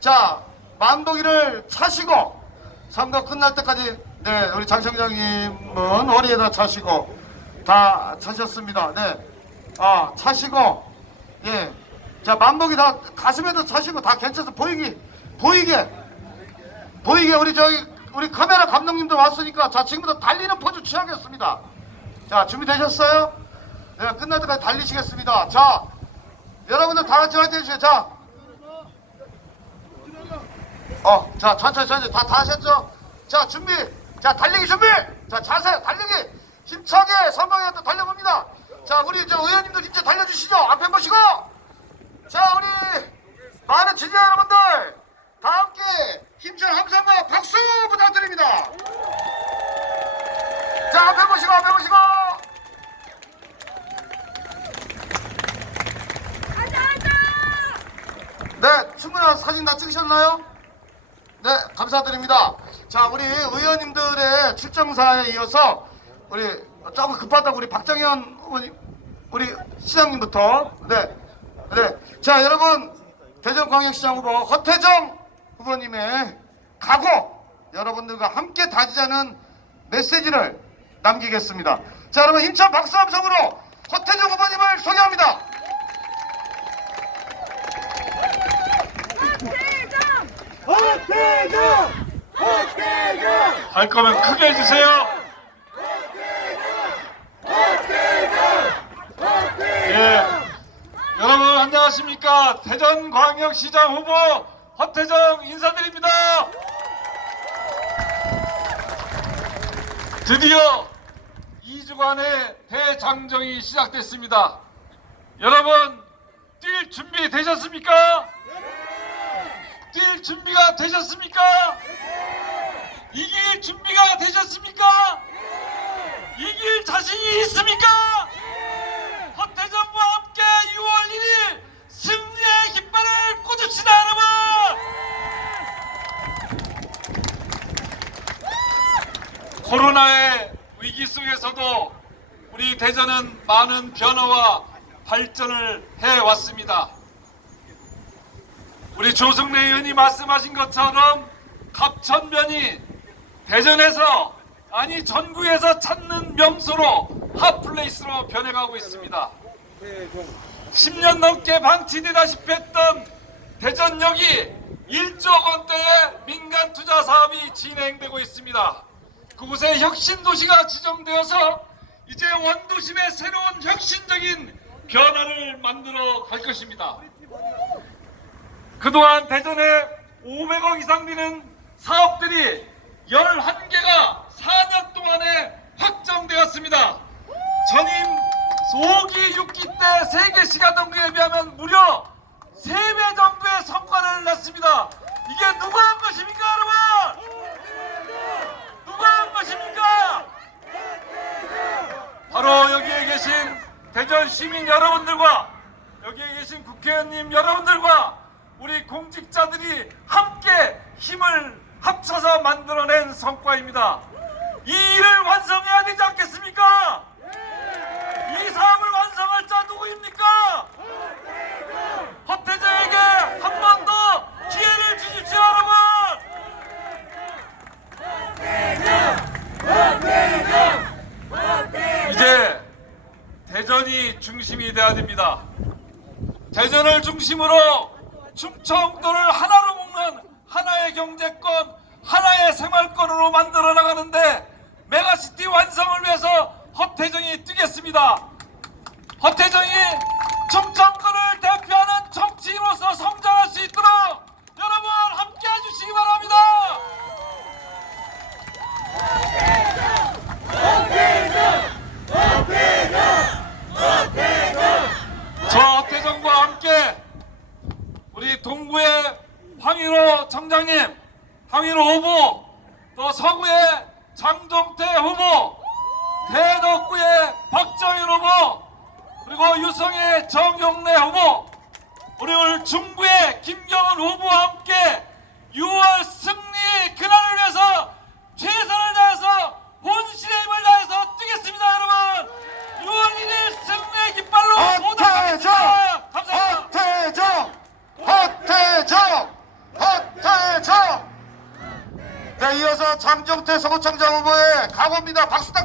자, 만보기를 차시고 선거 끝날 때까지 네, 우리 장청장님은 허리에다 차시고 다 차셨습니다. 네. 아, 차시고 예. 자, 만보기 다 가슴에도 차시고 다 괜찮아서 보이기 보이게 보이게 우리 저기 우리 카메라 감독님도 왔으니까 자, 지금부터 달리는 포즈 취하겠습니다. 자, 준비되셨어요? 네, 끝날 때까지 달리시겠습니다. 자, 여러분들 다 같이 화이팅 해주세요. 자, 어, 자, 천천히, 천천히. 다, 다 하셨죠? 자, 준비. 자, 달리기 준비. 자, 자세, 달리기. 힘차게 선방에 또 달려봅니다. 자, 우리 저 의원님들 이제 달려주시죠. 앞에 보시고. 자, 우리 많은 지지자 여러분들. 다 함께 힘찬 함성과 박수 부탁드립니다. 자, 앞에 보시고, 앞에 보시고. 네, 충분한 사진 다 찍으셨나요? 네, 감사드립니다. 자, 우리 의원님들의 출정사에 이어서 우리 조금 급하다고 우리 박정현 의원님, 우리 시장님부터 네, 네. 자, 여러분 대전광역시장 후보 허태정 후보님의 각오 여러분들과 함께 다지자는 메시지를 남기겠습니다. 자, 여러분 힘찬 박수 함성으로 허태정 후보님을 소개합니다. 허태정! 허태정! 할 거면 크게 해주세요. 예. 여러분 안녕하십니까? 대전광역시장 후보 허태정 인사드립니다. 드디어 2주간의 대장정이 시작됐습니다. 여러분 뛸 준비 되셨습니까? 뛸 준비가 되셨습니까? 이길 준비가 되셨습니까? 이길 자신이 있습니까? 허태정과 함께 6월 1일 승리의 깃발을 꽂읍시다 여러분! 코로나의 위기 속에서도 우리 대전은 많은 변화와 발전을 해왔습니다. 우리 조승래 의원이 말씀하신 것처럼 갑천면이 대전에서 아니 전국에서 찾는 명소로 핫플레이스로 변해가고 있습니다. 10년 넘게 방치되다시피 했던 대전역이 1조 원대의 민간 투자 사업이 진행되고 있습니다. 그곳에 혁신 도시가 지정되어서 이제 원도심의 새로운 혁신적인 변화를 만들어 갈 것입니다. 그동안 대전에 500억 이상 되는 사업들이 11개가 4년 동안에 확정되었습니다. 전임 5기, 6기 때 세계 시가동기에 비하면 무려 3배 정도의 성과를 냈습니다. 이게 누가 한 것입니까, 여러분? 누가 한 것입니까? 바로 여기에 계신 대전 시민 여러분들과 여기에 계신 국회의원님 여러분들과 우리 공직자들이 함께 힘을 합쳐서 만들어낸 성과입니다. 이 일을 완성해야 되지 않겠습니까? 이 사업을 완성할 자 누구입니까? 허태정에게 한 번 더 기회를 주십시오, 여러분! 이제 대전이 중심이 돼야 됩니다. 대전을 중심으로 충청도를 하나로 하나의 경제권, 하나의 생활권으로 만들어 나가는데 메가시티 완성을 위해서 허태정이 뛰겠습니다. 허태정이 충청도를 대표하는 정치인으로서 성장할 수 있도록 여러분 함께 해주시기 바랍니다. 저 허태정과 함께 우리 동구의 황일호 청장님, 황일호 후보, 또 서구의 장종태 후보, 대덕구의 박정일 후보, 그리고 유성의 정용래 후보, 우리 오늘 중구의 김경은 후보와 함께 6월 승리 그날을 위해서 최선을 다해서 본신의 힘을 다해서 뛰겠습니다, 여러분. 6월 1일 승리의 깃발로 보답하겠습니다. 허태정! 아, 감사합니다. 허태정! 허태정! 네, 이어서 장정태 서구청장 후보의 각오입니다. 박수 부탁드립니다.